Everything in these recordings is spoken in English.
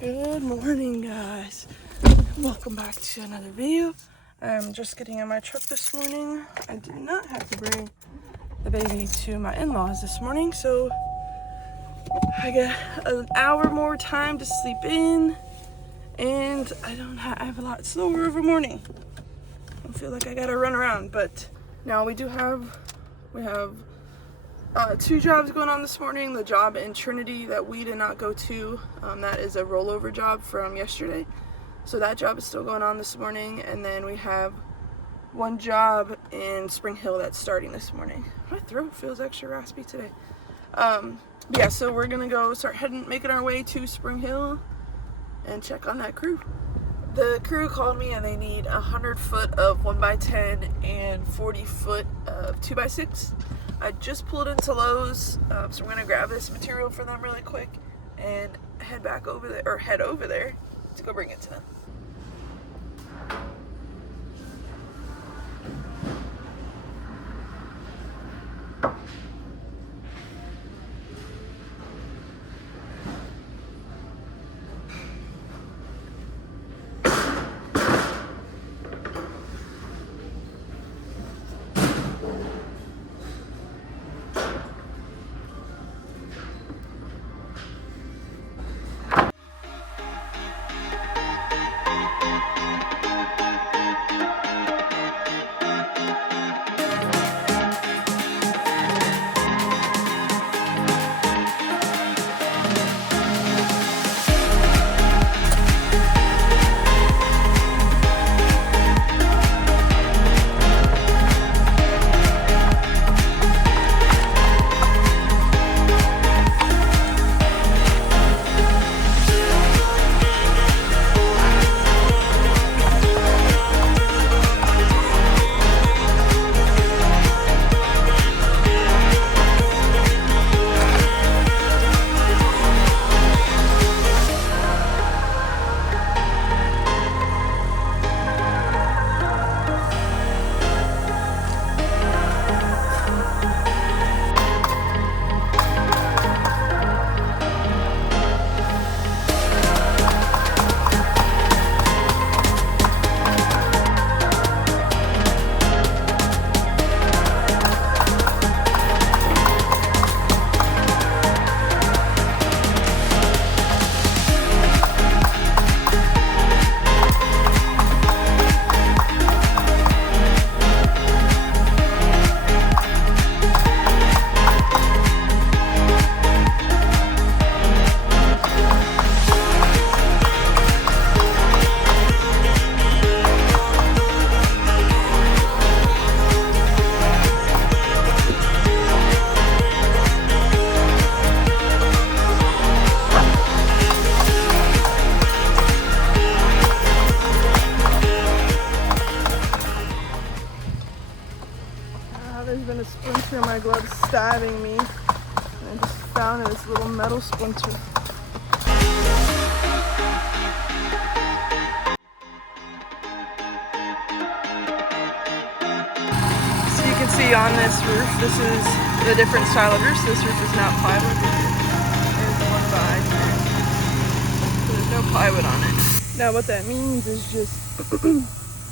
Good morning, guys. Welcome back to another video. I'm just getting in my truck this morning. I did not have to bring the baby to my in-laws this morning, so I get an hour more time to sleep in, and I have a lot slower of a morning. I feel like I gotta run around, but now we have two jobs going on this morning. The job in Trinity that we did not go to, that is a rollover job from yesterday. So that job is still going on this morning. And then we have one job in Spring Hill that's starting this morning. My throat feels extra raspy today. Yeah, so we're gonna go making our way to Spring Hill and check on that crew. The crew called me and they need 100 foot of 1x10 and 40 foot of 2x6. I just pulled into Lowe's, so we're gonna grab this material for them really quick and head over there to go bring it to them. There's been a splinter in my glove stabbing me, and I just found this little metal splinter. So you can see on this roof, this is a different style of roof. So this roof is not plywood. It's 1x10. So there's no plywood on it. Now what that means is just the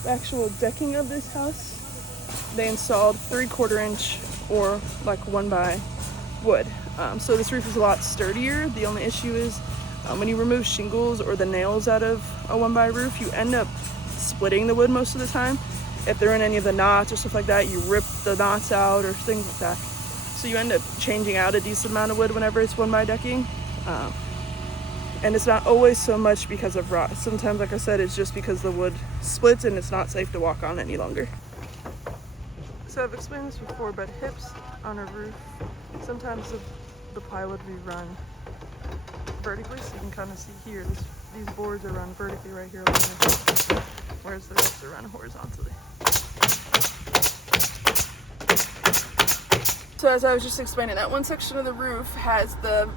actual decking of this house. They installed 3/4 inch or like 1x wood. So this roof is a lot sturdier. The only issue is when you remove shingles or the nails out of a 1x roof, you end up splitting the wood most of the time. If they're in any of the knots or stuff like that, you rip the knots out or things like that. So you end up changing out a decent amount of wood whenever it's 1x decking. And it's not always so much because of rot. Sometimes, like I said, it's just because the wood splits and it's not safe to walk on any longer. So I've explained this before, but hips on a roof, sometimes the plywood we run vertically, so you can kind of see here, these boards are run vertically right here, whereas the rest are run horizontally. So as I was just explaining, that one section of the roof has the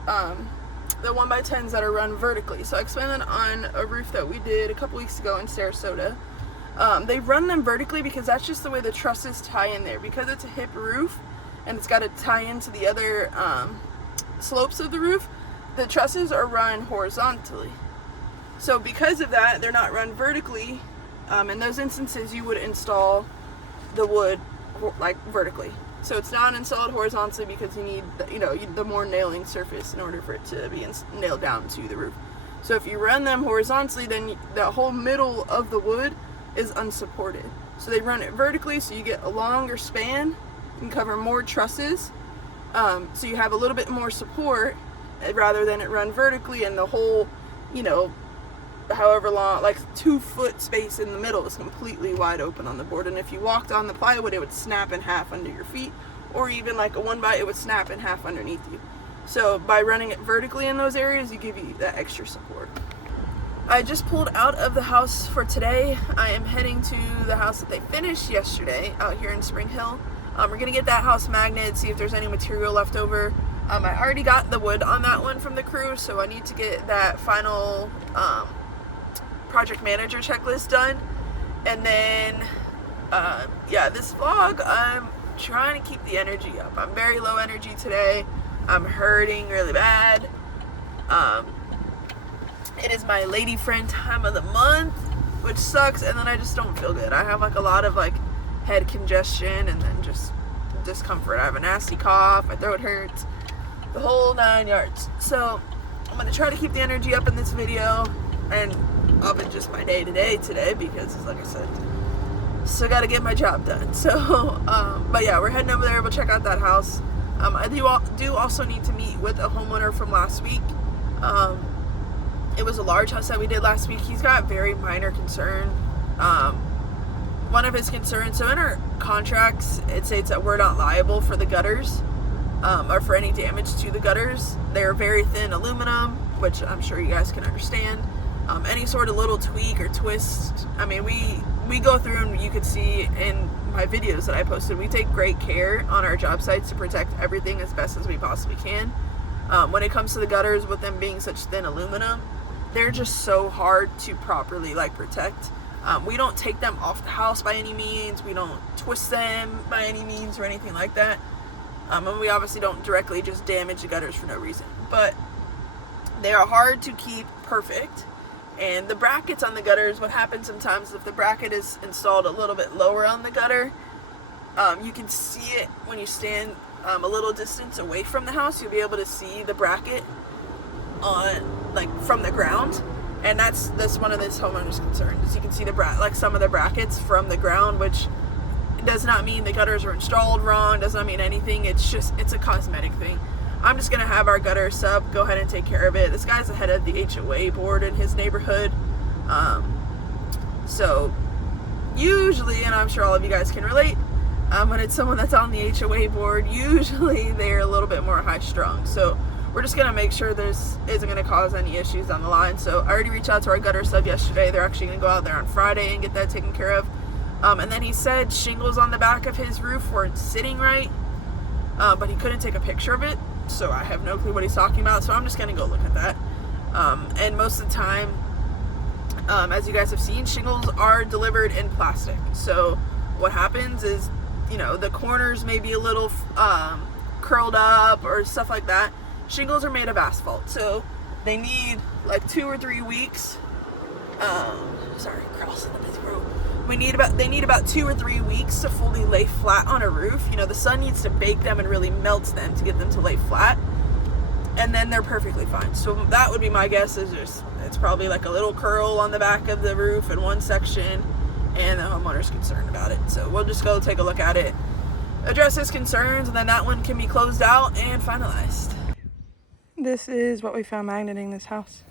1x10s that are run vertically. So I explained that on a roof that we did a couple weeks ago in Sarasota. They run them vertically because that's just the way the trusses tie in there. Because it's a hip roof and it's got to tie into the other slopes of the roof, the trusses are run horizontally. So because of that, they're not run vertically. In those instances, you would install the wood like vertically. So it's not installed horizontally because you need the more nailing surface in order for it to be nailed down to the roof. So if you run them horizontally, then the whole middle of the wood is unsupported. So they run it vertically, so you get a longer span, you can cover more trusses, so you have a little bit more support rather than it run vertically and the whole, however long, like 2 foot space in the middle is completely wide open on the board. And if you walked on the plywood, it would snap in half under your feet, or even like a 1x, it would snap in half underneath you. So by running it vertically in those areas, you give you that extra support. I just pulled out of the house for today. I am heading to the house that they finished yesterday out here in Spring Hill. We're gonna get that house magneted, see if there's any material left over. I already got the wood on that one from the crew, so I need to get that final project manager checklist done. And then this vlog, I'm trying to keep the energy up. I'm very low energy today. I'm hurting really bad. It is my lady friend time of the month, which sucks, and then I just don't feel good. I have like a lot of like head congestion and then just discomfort. I have a nasty cough, my throat hurts, the whole 9 yards. So I'm gonna try to keep the energy up in this video and of it just my day to day today, because like I said, still gotta get my job done. So but yeah, we're heading over there. We'll check out that house. I do also need to meet with a homeowner from last week. It was a large house that we did last week. He's got very minor concern. One of his concerns, so in our contracts, it states that we're not liable for the gutters, or for any damage to the gutters. They're very thin aluminum, which I'm sure you guys can understand. Any sort of little tweak or twist, I mean, we go through, and you could see in my videos that I posted, we take great care on our job sites to protect everything as best as we possibly can. When it comes to the gutters, with them being such thin aluminum, they're just so hard to properly like protect. We don't take them off the house by any means. We don't twist them by any means or anything like that. And we obviously don't directly just damage the gutters for no reason. But they are hard to keep perfect. And the brackets on the gutters, what happens sometimes if the bracket is installed a little bit lower on the gutter, you can see it when you stand a little distance away from the house. You'll be able to see the bracket from the ground, and that's one of this homeowner's concerns. You can see some of the brackets from the ground, which does not mean the gutters are installed wrong, does not mean anything. It's a cosmetic thing. I'm just gonna have our gutter sub go ahead and take care of it. This guy's the head of the HOA board in his neighborhood, so usually, and I'm sure all of you guys can relate, when it's someone that's on the HOA board, usually they're a little bit more high strung. So we're just gonna make sure this isn't gonna cause any issues down the line. So I already reached out to our gutter sub yesterday. They're actually gonna go out there on Friday and get that taken care of. And then he said shingles on the back of his roof weren't sitting right, but he couldn't take a picture of it. So I have no clue what he's talking about. So I'm just gonna go look at that. And most of the time, as you guys have seen, shingles are delivered in plastic. So what happens is, the corners may be a little curled up or stuff like that. Shingles are made of asphalt, so they need like 2 or 3 weeks. Sorry, crossing the road. They need about 2 or 3 weeks to fully lay flat on a roof. The sun needs to bake them and really melts them to get them to lay flat, and then they're perfectly fine. So that would be my guess, is it's probably like a little curl on the back of the roof in one section, and the homeowner's concerned about it. So we'll just go take a look at it, address his concerns, and then that one can be closed out and finalized. This is what we found magneting this house.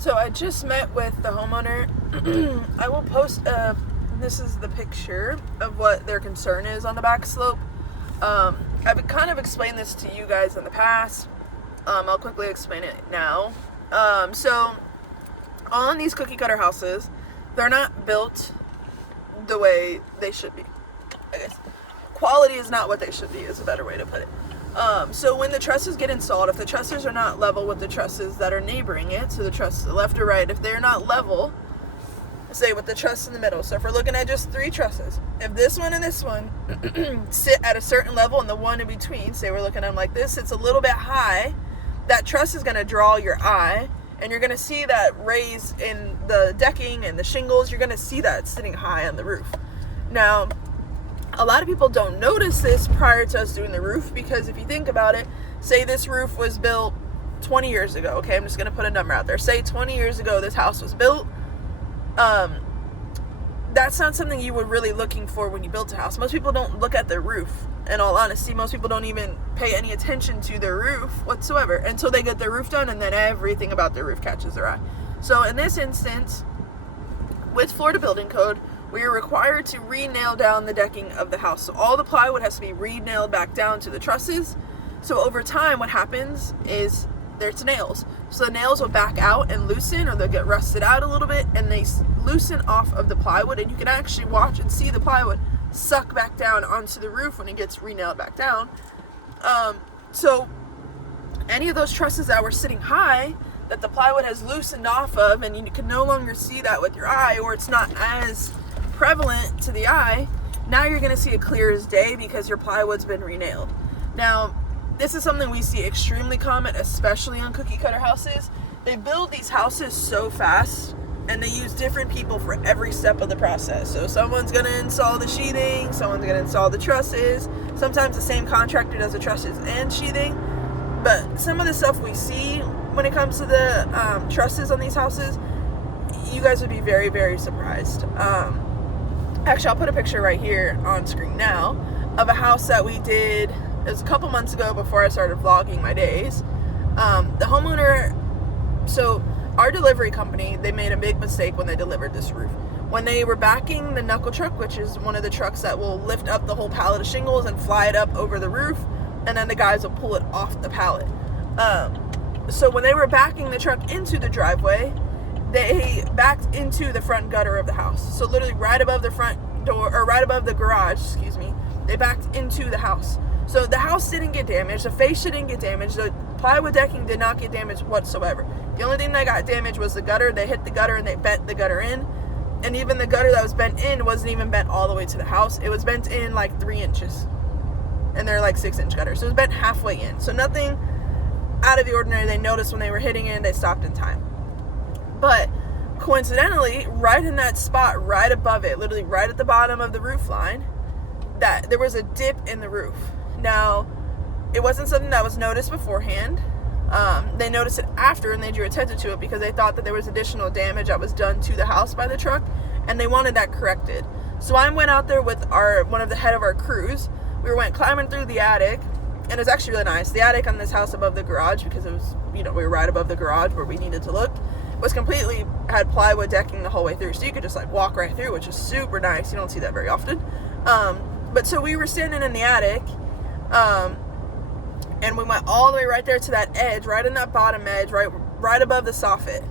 So I just met with the homeowner. I will post this is the picture of what their concern is on the back slope. I've kind of explained this to you guys in the past. I'll quickly explain it now. So on these cookie cutter houses, they're not built the way they should be, I guess. Quality is not what they should be, is a better way to put it. So when the trusses get installed, if the trusses are not level with the trusses that are neighboring it, so the truss left or right, if they're not level, say with the truss in the middle, so if we're looking at just 3 trusses, if this one and this one sit at a certain level and the one in between, say we're looking at them like this, it's a little bit high, that truss is going to draw your eye, and you're going to see that raise in the decking and the shingles. You're going to see that sitting high on the roof. Now, a lot of people don't notice this prior to us doing the roof, because if you think about it, say this roof was built 20 years ago, okay, I'm just going to put a number out there. Say 20 years ago this house was built. That's not something you were really looking for when you built a house. Most people don't look at the roof. In all honesty, most people don't even pay any attention to their roof whatsoever until they get their roof done, and then everything about their roof catches their eye. So in this instance, with Florida Building Code, we are required to re-nail down the decking of the house. So all the plywood has to be re-nailed back down to the trusses. So over time, what happens is there's nails. So the nails will back out and loosen, or they'll get rusted out a little bit, and they loosen off of the plywood, and you can actually watch and see the plywood suck back down onto the roof when it gets re-nailed back down. So any of those trusses that were sitting high that the plywood has loosened off of, and you can no longer see that with your eye, or it's not as prevalent to the eye, now you're going to see it clear as day because your plywood's been re-nailed. Now, this is something we see extremely common, especially on cookie cutter houses. They build these houses so fast, and they use different people for every step of the process. So someone's going to install the sheathing, someone's going to install the trusses. Sometimes the same contractor does the trusses and sheathing. But some of the stuff we see when it comes to the trusses on these houses, you guys would be very, very surprised. Actually, I'll put a picture right here on screen now of a house that we did. It was a couple months ago before I started vlogging my days. The homeowner, so our delivery company, they made a big mistake when they delivered this roof. When they were backing the knuckle truck, which is one of the trucks that will lift up the whole pallet of shingles and fly it up over the roof, and then the guys will pull it off the pallet. So when they were backing the truck into the driveway, they backed into the front gutter of the house. So literally right above the front door, or right above the garage, they backed into the house. So the house didn't get damaged, the fascia didn't get damaged, the plywood decking did not get damaged whatsoever. The only thing that got damaged was the gutter. They hit the gutter and they bent the gutter in. And even the gutter that was bent in wasn't even bent all the way to the house. It was bent in like 3 inches. And they're like 6-inch gutters. So it was bent halfway in. So nothing out of the ordinary. They noticed when they were hitting it, they stopped in time. But coincidentally, right in that spot, right above it, literally right at the bottom of the roof line, that there was a dip in the roof. Now, it wasn't something that was noticed beforehand. They noticed it after, and they drew attention to it because they thought that there was additional damage that was done to the house by the truck, and they wanted that corrected. So I went out there with one of the head of our crews. We went climbing through the attic, and it was actually really nice. The attic on this house above the garage, because it was, we were right above the garage where we needed to look, was completely, had plywood decking the whole way through, so you could just like walk right through, which is super nice. You don't see that very often. But so we were standing in the attic, and we went all the way right there to that edge, right in that bottom edge, right above the soffit.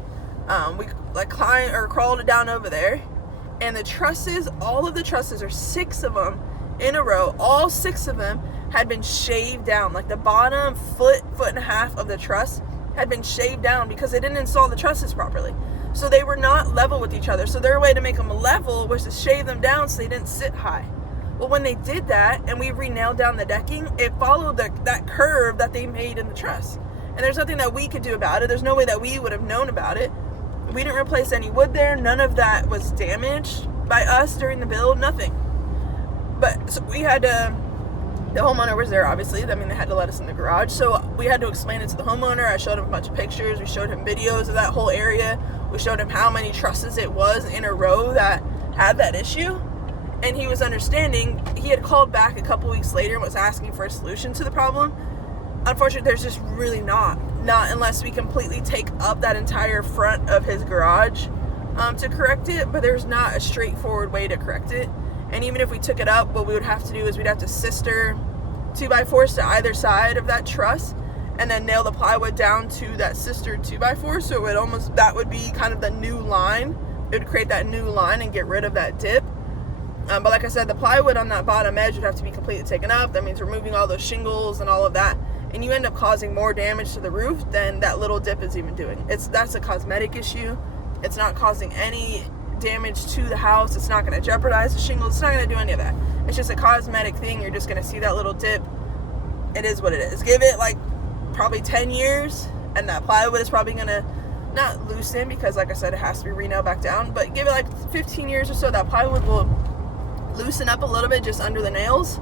We like climbed or crawled it down over there, and the trusses, all of the trusses, or 6 of them in a row, all 6 of them had been shaved down. Like the bottom foot and a half of the truss had been shaved down because they didn't install the trusses properly. So they were not level with each other. So their way to make them level was to shave them down so they didn't sit high. Well, when they did that and we re-nailed down the decking, it followed that curve that they made in the truss. And there's nothing that we could do about it. There's no way that we would have known about it. We didn't replace any wood there. None of that was damaged by us during the build. Nothing. But so we had to, the homeowner was there, obviously. I mean, they had to let us in the garage. So we had to explain it to the homeowner. I showed him a bunch of pictures. We showed him videos of that whole area. We showed him how many trusses it was in a row that had that issue. And he was understanding. He had called back a couple weeks later and was asking for a solution to the problem. Unfortunately, there's just really not. not unless we completely take up that entire front of his garage to correct it, but there's not a straightforward way to correct it. And even if we took it up, what we would have to do is we'd have to sister 2x4s to either side of that truss and then nail the plywood down to that sister 2x4, so it almost, that would be kind of the new line. It would create that new line and get rid of that dip. But like I said, the plywood on that bottom edge would have to be completely taken up. That means removing all those shingles and all of that, and you end up causing more damage to the roof than that little dip is even doing. That's a cosmetic issue. It's not causing any damage to the house. It's not going to jeopardize the shingles. It's not going to do any of that. It's just a cosmetic thing. You're just going to see that little dip. It is what it is. Give it like probably 10 years and that plywood is probably going to not loosen, because like I said, it has to be re-nailed back down, but give it like 15 years or so, that plywood will loosen up a little bit just under the nails,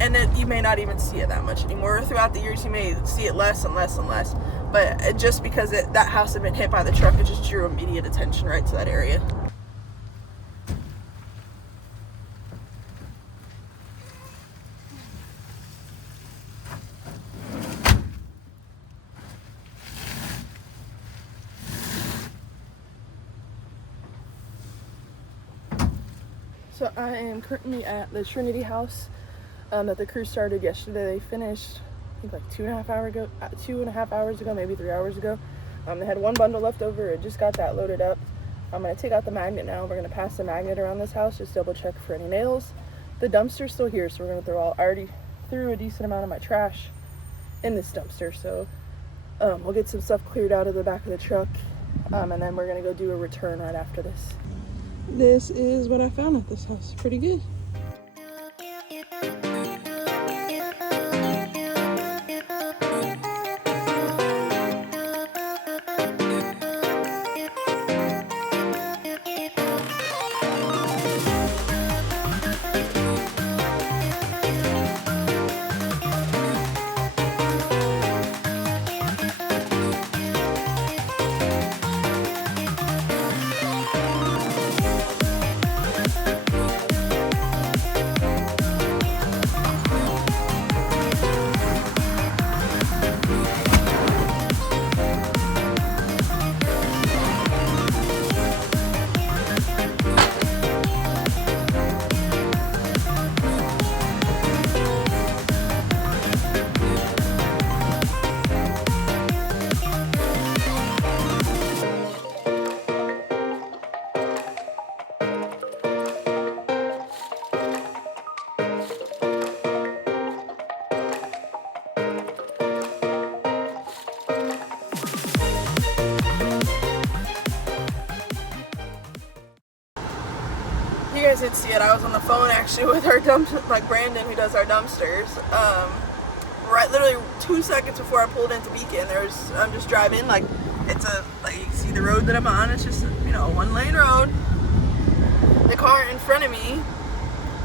and then you may not even see it that much anymore. Throughout the years you may see it less and less and less, but just because that house had been hit by the truck, it just drew immediate attention right to that area. So I am currently at the Trinity house that the crew started yesterday. They finished, I think, like 2.5 hours ago, maybe 3 hours ago. They had one bundle left over. It just got that loaded up. I'm going to take out the magnet now. We're going to pass the magnet around this house, just double check for any nails. The dumpster's still here, so we're going to I already threw a decent amount of my trash in this dumpster. So we'll get some stuff cleared out of the back of the truck, and then we're going to go do a return right after this. This is what I found at this house. Pretty good. You guys didn't see it. I was on the phone actually with our Brandon, who does our dumpsters. Right, literally 2 seconds before I pulled into Beacon, I'm just driving, like you can see the road that I'm on. It's just, a 1-lane road. The car in front of me,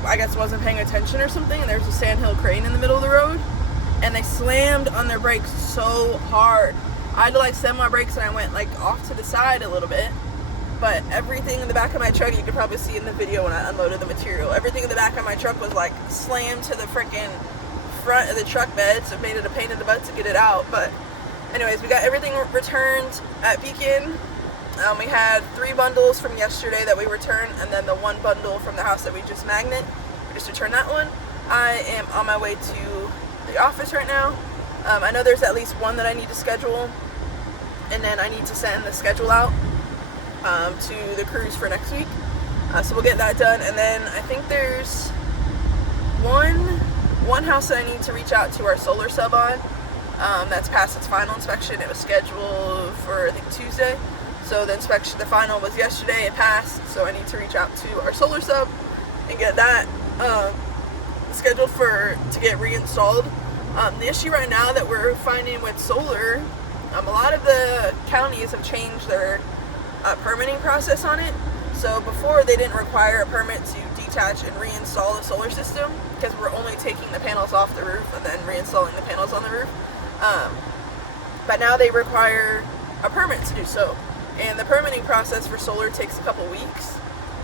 I guess, wasn't paying attention or something, and there's a sandhill crane in the middle of the road, and they slammed on their brakes so hard. I had to slam my brakes, and I went off to the side a little bit. But everything in the back of my truck, you could probably see in the video when I unloaded the material, everything in the back of my truck was slammed to the freaking front of the truck bed, so it made it a pain in the butt to get it out. But anyways, we got everything returned at Beacon. We had 3 bundles from yesterday that we returned, and then the 1 bundle from the house that we just magnet. We just returned that one. I am on my way to the office right now. I know there's at least 1 that I need to schedule, and then I need to send the schedule out to the crews for next week. So we'll get that done, and then I think there's one house that I need to reach out to our solar sub on. That's past its final inspection. It was scheduled for, I think, Tuesday. So the final was yesterday. It passed. So I need to reach out to our solar sub and get that scheduled to get reinstalled. The issue right now that we're finding with solar, a lot of the counties have changed their permitting process on it. So before, they didn't require a permit to detach and reinstall the solar system, because we're only taking the panels off the roof and then reinstalling the panels on the roof. But now they require a permit to do so, and the permitting process for solar takes a couple weeks.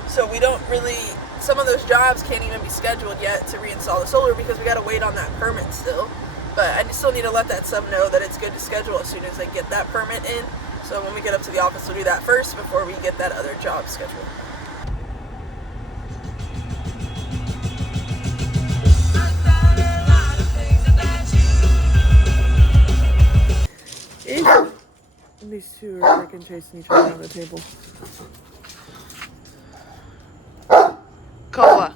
So we don't really, some of those jobs can't even be scheduled yet to reinstall the solar, because we got to wait on that permit still. But I still need to let that sub know that it's good to schedule as soon as I get that permit in. So when we get up to the office, we'll do that first before we get that other job scheduled. These two are freaking chasing each other on the table. Cola.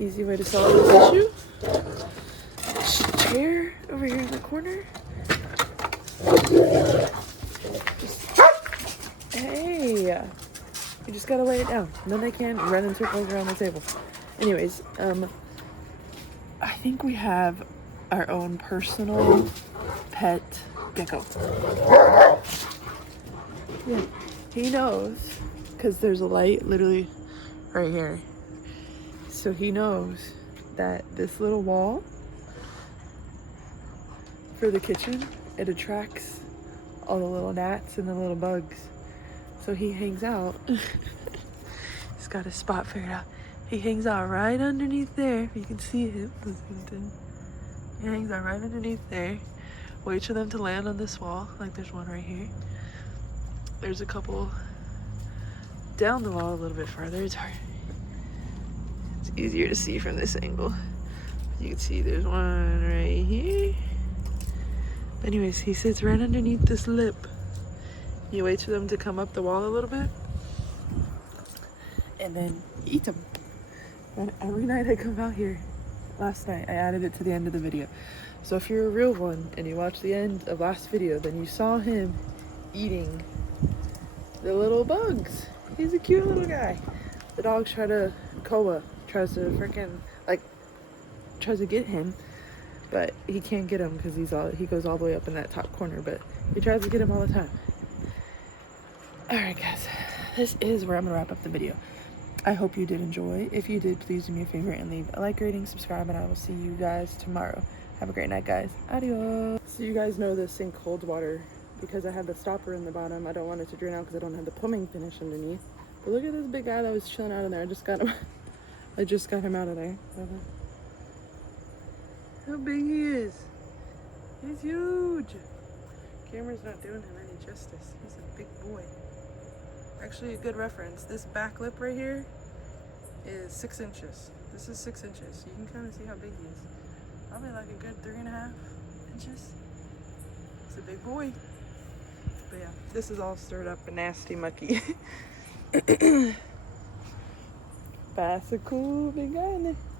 Easy way to solve this issue. Chair over here in the corner. Hey, you just gotta lay it down. And then they can run in circles around the table. Anyways, I think we have our own personal pet gecko. Yeah, he knows because there's a light literally right here. So he knows that this little wall for the kitchen, it attracts all the little gnats and the little bugs. So he hangs out. He's got a spot figured out. He hangs out right underneath there. You can see him. He hangs out right underneath there. Wait for them to land on this wall. Like there's one right here. There's a couple down the wall a little bit farther. It's hard. It's easier to see from this angle. You can see there's one right here. Anyways, he sits right underneath this lip. You wait for them to come up the wall a little bit. And then eat them. And every night I come out here, last night I added it to the end of the video. So if you're a real one and you watched the end of last video, then you saw him eating the little bugs. He's a cute little guy. The dogs Koa tries to freaking, tries to get him, but he can't get him because he goes all the way up in that top corner, but he tries to get him all the time. Alright guys, this is where I'm gonna wrap up the video. I hope you did enjoy. If you did, please do me a favor and leave a like, rating, subscribe, and I will see you guys tomorrow. Have a great night, guys. Adios. So you guys know this sink holds water because I have the stopper in the bottom. I don't want it to drain out because I don't have the plumbing finish underneath. But look at this big guy that was chilling out in there. I just got him out of there. How big he is. He's huge. Camera's not doing him any justice. He's a big boy. Actually, a good reference. This back lip right here is 6 inches. This is 6 inches. You can kind of see how big he is. Probably like a good 3.5 inches. It's a big boy. But yeah, this is all stirred up and nasty mucky. That's a cool big guy in there.